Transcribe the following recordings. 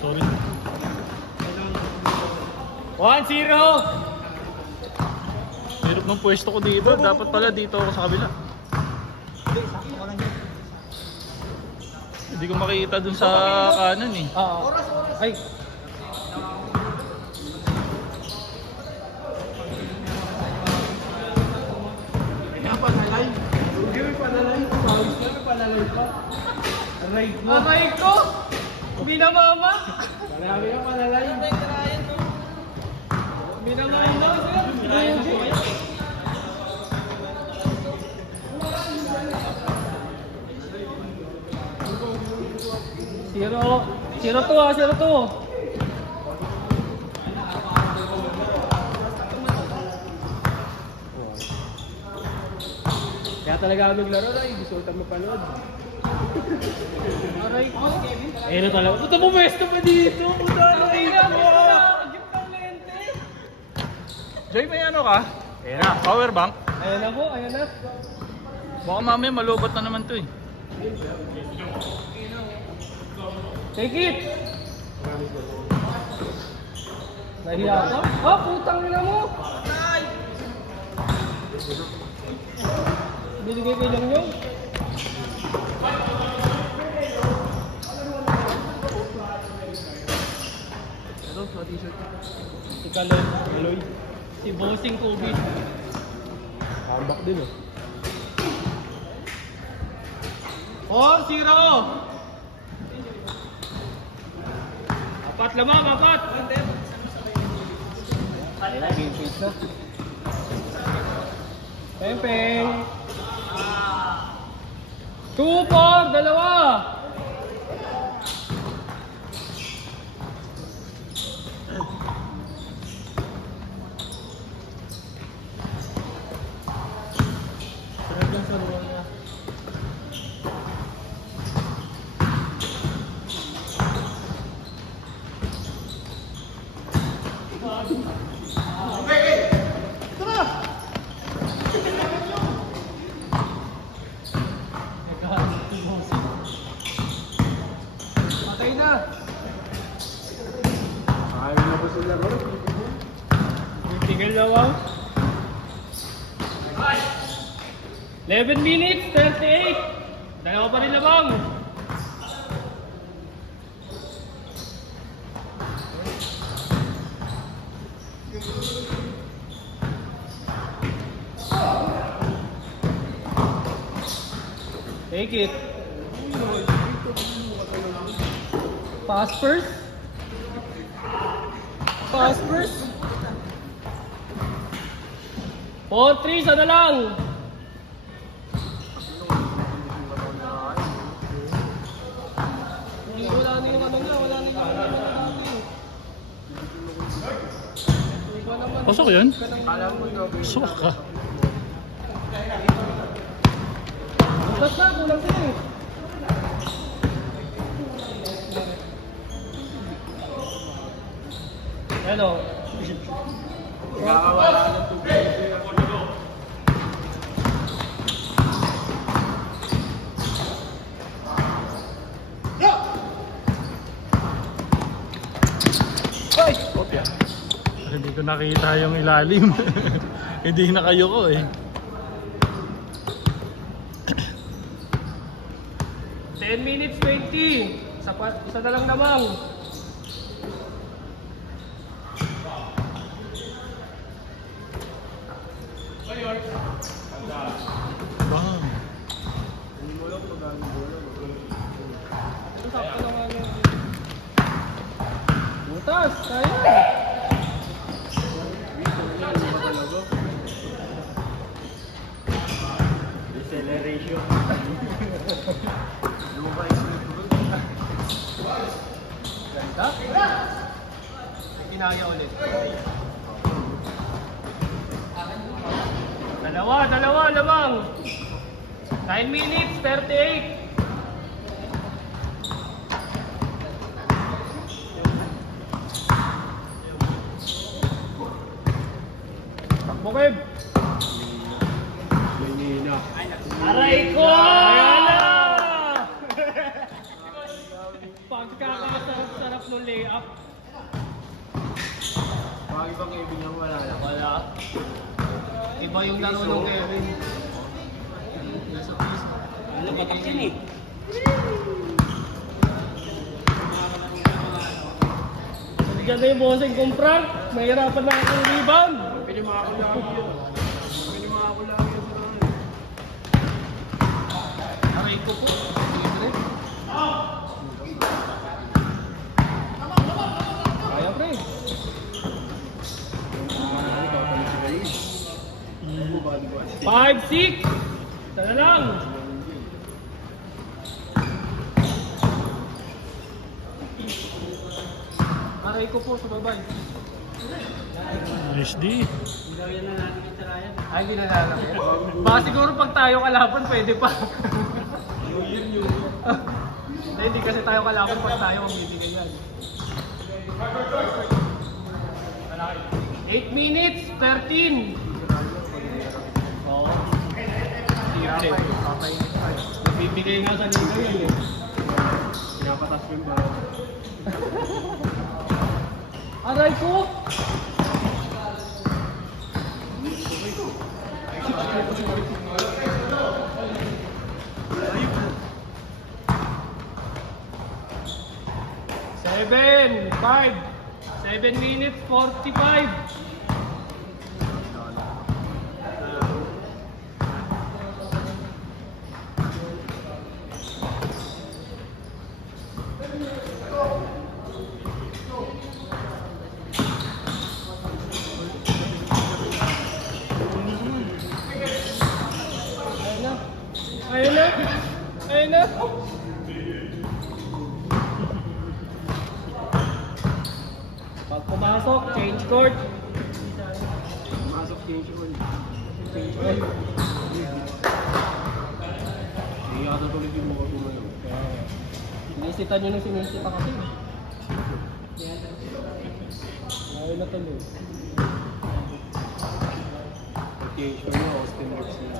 Sorry. 1-0! Hirap ng pwesto ko dito. Dapat pala dito ako sa kabila. Hindi ko makikita dun sa kanan eh. Ay! Panalay. Hindi may panalay. May panalay pa. Aray ko! Binamama! Marami ka panalay. Binamama sir. Zero to. Kaya talaga ako naglaro na, gusto ko tayo mapanood. Aray ko, Kevin. Ayun na talaga. Puta mo, pwesto pa dito. Puta na ito mo. Joy, may ano ka? Ayan na, power bank. Ayan na po, ayan na. Baka mamaya malubat na naman to eh. Take it! Nahiya ka? Ah, putang nila mo! Binigay ko lang yun. Ito, sa t-shirt. Si Kalon, Aloy. Si Bossing Kobe. Hambak din oh. 4-0! Apat lamang, apat! Ayun na, game face na. Pempeng! 2-4, dalawa! Sarap lang sa ruwan niya. Patay na! Ayaw na ba sila bro? Tinggal daw ako. 11 minutes, 38! Dalawa pa rin lamang! Take it. Pass first. Pass first. 4-3, sana lang. Wala na yung ano niya, wala na yung ano niya. Pasok yun? Pasok ka. Plus na, kulang sila eh. Ano? Nakakawala ng tubig. Ay! Kopya. Hindi ko nakita yung ilalim. Hindi nakayuko eh. 10 minutes 20. Isa na lang namang. Bang. Butas, tayo. Deceleration. Ganda. Kinaya ulit. Dalawa lamang. 9 minutes, 38. Bukib. Aray ko! Ayan na! Pagkakasarap sarap ng layup. Bakit bang Kevin niya wala na? Wala. Iba yung laro ng Kevin. Ano ba kasi eh? Diyan na yung bossing kong prank. Mahirapan na akong rebound. Pwede makakulang yun. Pwede makakulang yun sa naman. Aray ko po. Libre. Kaya pre. Ikaw pa si Reyes. 5-6. Isa na lang. Aray ko po sa babay. SD. Ginawin na natin yung Ryan. Ay, ginalala ko yan. Baka siguro pag tayo kalaban, pwede pa. Hindi kasi tayo kalaban pag tayo ang bibigay yan. 8 minutes, 13. Oo. Triple. Bibigay nga sa nila yun eh. Pinapatas mo yung ba? Aray ko! Seven, 5, 7 minutes, 45. Ayun na. Ayun na. Pag pumasok, change court. Pumasok change on. Change court. Hindi yata tuloy yung mukha ko ngayon. Inisita nyo nung sinisita kasi. Ayun na tuloy. Change on yung Austin Brooks na.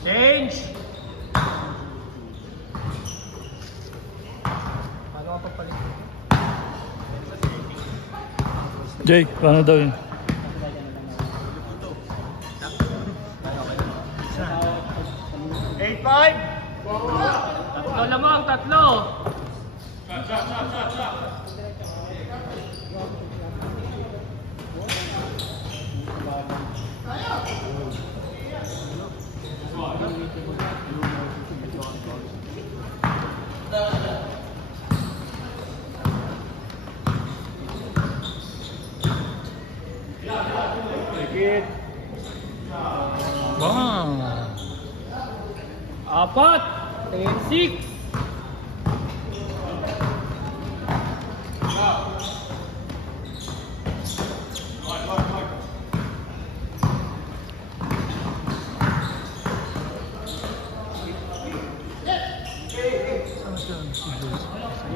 Change! Paano ka papalit? Jay, paano daw yun? 8-5! Tatlo lamang, tatlo! Sige. Wow! Apat! 10-6!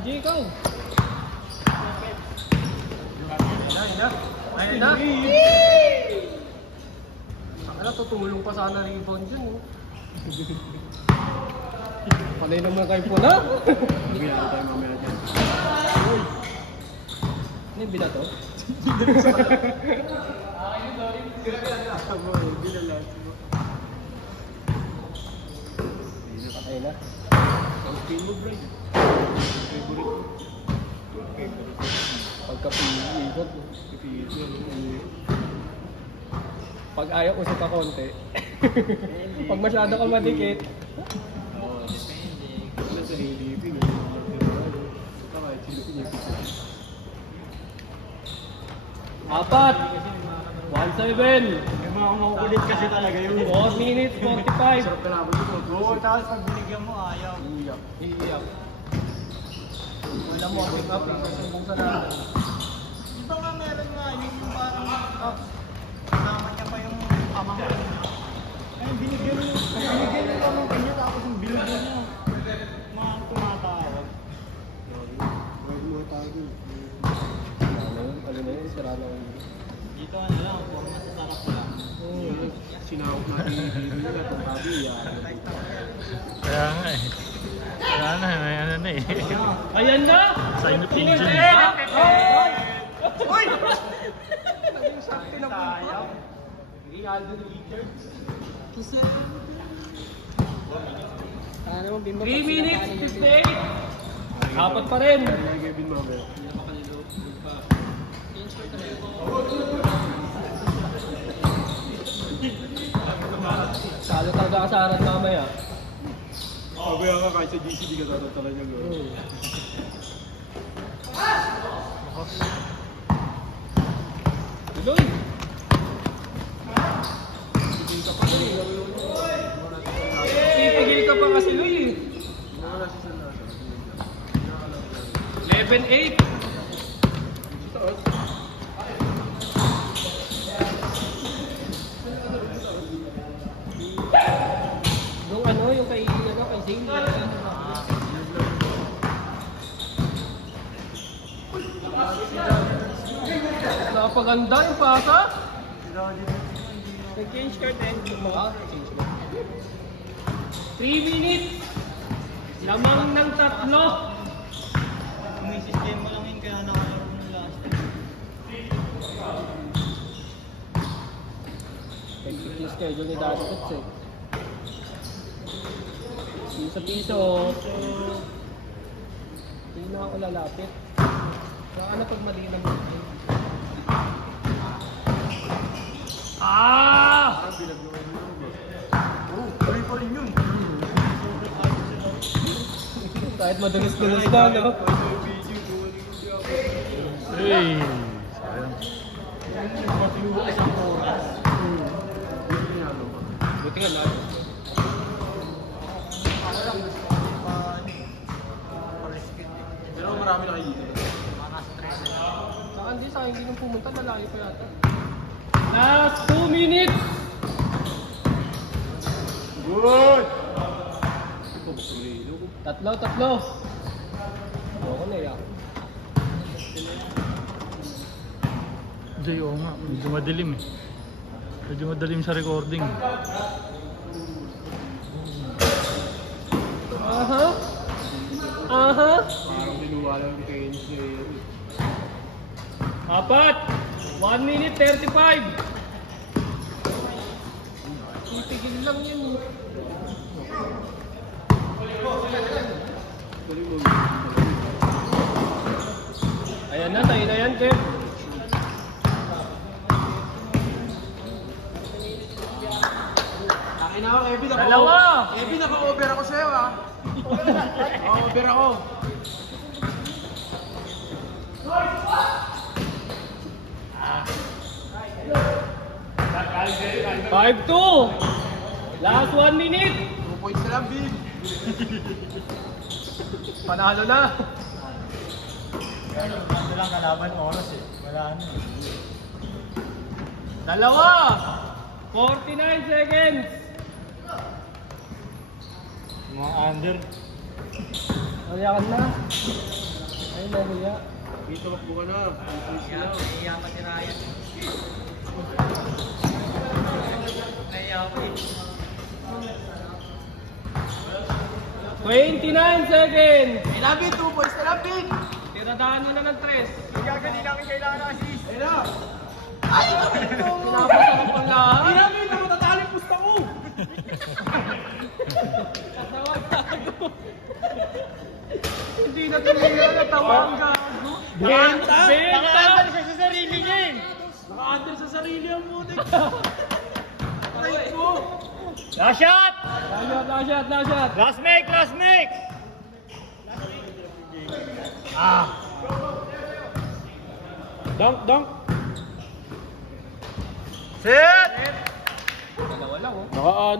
Sige, ikaw! Ayun na! Ayun na! Ano, tutulong pa sana rebound dyan, oh. Panay naman kayo po na! Bigyan tayo mamaya dyan. Ano yung binato? Ayun na. Ang team mo, Brian. Favorite. Pagka-ikot. Pag ayaw usap ka konti. Pag masyado ka madikit. Wala sa living. Kahit sino pinipito. Apat! 1-7! Yung mga makukulit kasi talaga yun. 4 minutes, 45. Sarap kalaban ito. Oo, tapos pag binigyan mo, ayaw. Iiyak. Iiyak. Wala mo ang pick up eh. Sumbong sa natin. Di ba nga meron nga yung parang kasama niya pa yung ama ko. Ay, binigyan niya yung pamangkin niya tapos yung binigyan niya. Mga tumatawag. Huwag mo tayo. Ano na yun? Sira na yun. Dito ano lang, puro masasarap lang. sinawag natin yung biro nila, itong tabi, yan. Kaya nga eh. Wala na, may ano na eh. Ayan na! Sign of Uy! Uy! Naging sakti na po. Naging Alden Richards. 3 minutes, 58! Apat pa rin. Kevin mamaya. Salo talaga kasaran mamaya. Kaya nga kahit sa GC di ka tatatalan niya gano'n. Tuloy! Pipigil ka pa kasi Luy eh. 11-8. Yung ano, yung kay Zane. Napaganda yung pasa. Nag-change card din. 3 minutes. Lamang ng 3. May system mo lang yun kaya nakalaro ng last time. Yung schedule ni Daddy Tots eh. Piso-piso. Hindi na ako lalapit. Saka na pag mali lang yun. Ah! Tuloy pa rin yun. Kahit madulas-dulas na, no? Hey! Sayang. Buti nga lahat. Pero marami na kayo dito. Saka hindi sa akin, hindi nung pumunta, nalayo pa yata. Last 2 minutes! Good! Tatlo. Ako na yan. Jay, oo nga. Medyo madilim eh. Medyo madilim sa recording. Aha! Aha! Parang niluwala yung kayo siya yun. 4! 1 minute 35! Itigil lang yun. Ayan na, tayo na yan, Kev. Akin ako, Kevin. Dalawa! Kevin, naka-over ako sa'yo, ha? Naka-over ako. Five, 2! Last 1 minute! 2 points na lang, Big. Panalo na! Ano lang kalaban oras eh. Wala na. Dalawa! 49 seconds! Mga under. Ariyakan na. Ay, nahiya. Dito makbo ka na. 2 points na lang. Naiiyak ka si Ryan. Naiiyak ko eh. 29 seconds! Hey, Labi, 2 points na lang, Big. Tiradaan nila ng 3. Gagawin namin kailangan ng assist. Ayun na. Pinapasa ko pang lahat. Hindi namin na matatali pusta ko. Hindi na tuloy natawa ang gago. Benta? Benta! Naka-under siya sa sarili niya eh. Naka-under sa sarili ang mutik. Right mo. Last shot! Last shot! Last make! Last make! Dunk. Set! Dalawa lang oh. Naka